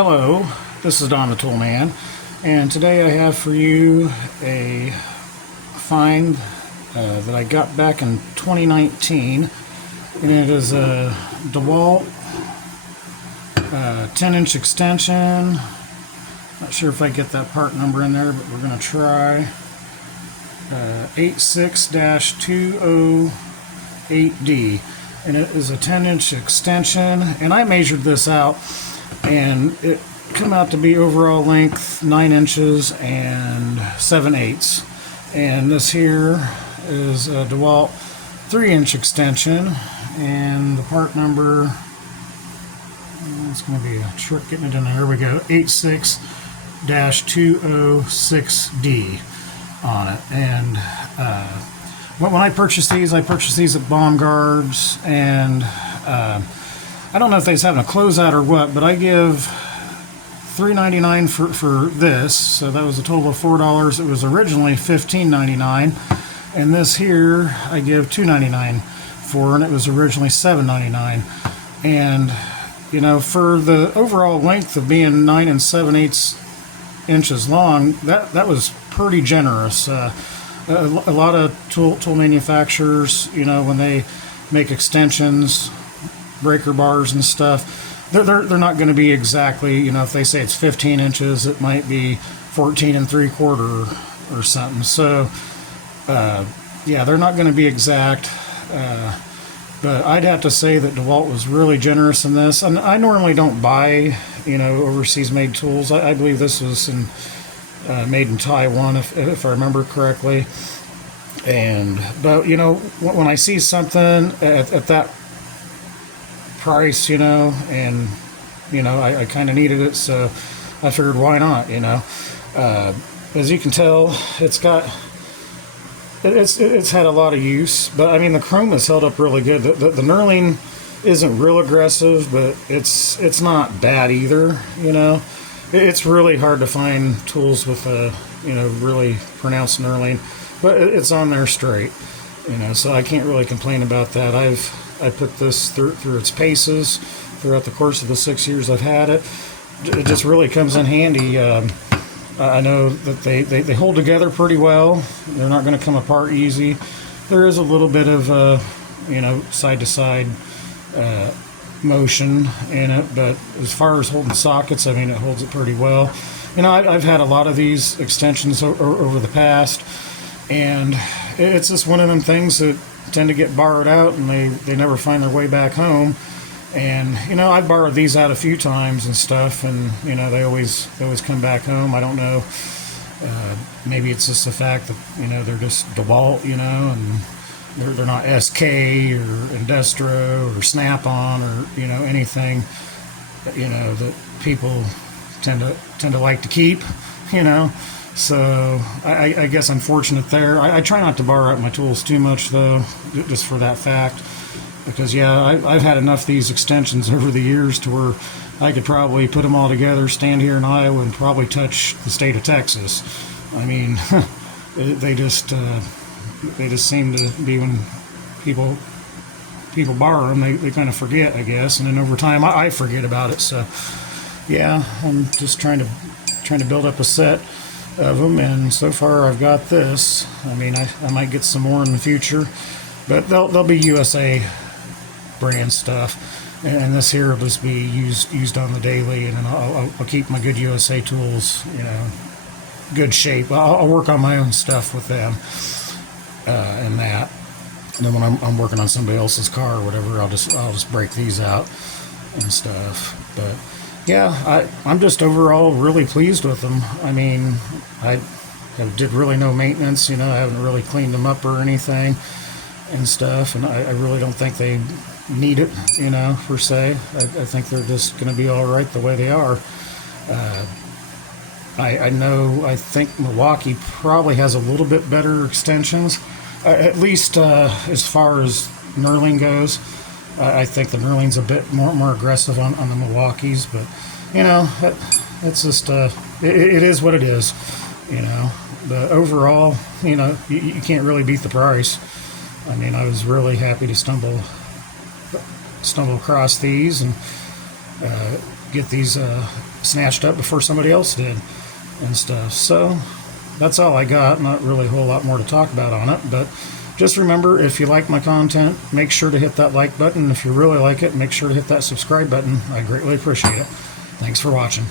Hello, this is Don the Tool Man, and today I have for you a find that I got back in 2019, and it is a Dewalt 10-inch extension. Not sure if I get that part number in there, but we're going to try 86-208D, and it is a 10-inch extension, and I measured this out, and it came out to be overall length 9 inches and 7/8, and this here is a Dewalt 3-inch extension, and the part number, it's going to be a trick getting it in there. Here we go, 86-206D on it. And when I purchased these at Bomb Guards, and I don't know if they's having a closeout or what, but I give $3.99 for this, so that was a total of $4. It was originally $15.99, and this here I give $2.99 for, and it was originally $7.99. And you know, for the overall length of being 9 7/8 inches long, that was pretty generous. A lot of tool manufacturers, you know, when they make extensions, breaker bars and stuff, they're not going to be exactly, you know, if they say it's 15 inches, it might be 14 3/4 or something. So yeah, they're not going to be exact, but I'd have to say that Dewalt was really generous in this. And I normally don't buy, you know, overseas made tools. I believe this was made in Taiwan, if I remember correctly. But you know, when I see something at that price, you know, and you know, I kind of needed it, so I figured why not, you know. As you can tell, it's had a lot of use, but I mean the chrome has held up really good. The knurling isn't real aggressive, but it's not bad either, you know. It's really hard to find tools with a, you know, really pronounced knurling, but it's on there straight, you know, so I can't really complain about that. I put this through its paces throughout the course of the 6 years I've had it. It just really comes in handy. I know that they hold together pretty well. They're not going to come apart easy. There is a little bit of you know, side to side motion in it, but as far as holding sockets, I mean, it holds it pretty well. You know, I've had a lot of these extensions over the past, and it's just one of them things that tend to get borrowed out, and they never find their way back home. And you know, I've borrowed these out a few times and stuff, and you know, they always come back home. I don't know, maybe it's just the fact that, you know, they're just Dewalt, you know, and they're not SK or Industro or Snap-on or, you know, anything, you know, that people tend to like to keep, you know. So I guess I'm fortunate there. I try not to borrow out my tools too much, though, just for that fact, because yeah, I've had enough of these extensions over the years to where I could probably put them all together, stand here in Iowa, and probably touch the state of Texas. I mean, they just seem to be, when people borrow them, they kind of forget, I guess, and then over time I forget about it. So yeah, I'm just trying to build up a set of them, and so far I've got this. I mean, I might get some more in the future, but they'll be USA brand stuff, and this here will just be used on the daily, and then I'll keep my good USA tools, you know, good shape. I'll work on my own stuff with them, and that. And then when I'm working on somebody else's car or whatever, I'll just break these out and stuff. But yeah, I'm just overall really pleased with them. I mean, I did really no maintenance, you know. I haven't really cleaned them up or anything and stuff, and I really don't think they need it, you know, per se. I think they're just going to be all right the way they are. I think Milwaukee probably has a little bit better extensions, at least as far as knurling goes. I think the knurling's a bit more aggressive on the Milwaukees, but you know, it's just it is what it is, you know. But overall, you know, you can't really beat the price. I mean, I was really happy to stumble across these, and get these snatched up before somebody else did and stuff. So that's all I got. Not really a whole lot more to talk about on it, but just remember, if you like my content, make sure to hit that like button. If you really like it, make sure to hit that subscribe button. I greatly appreciate it. Thanks for watching.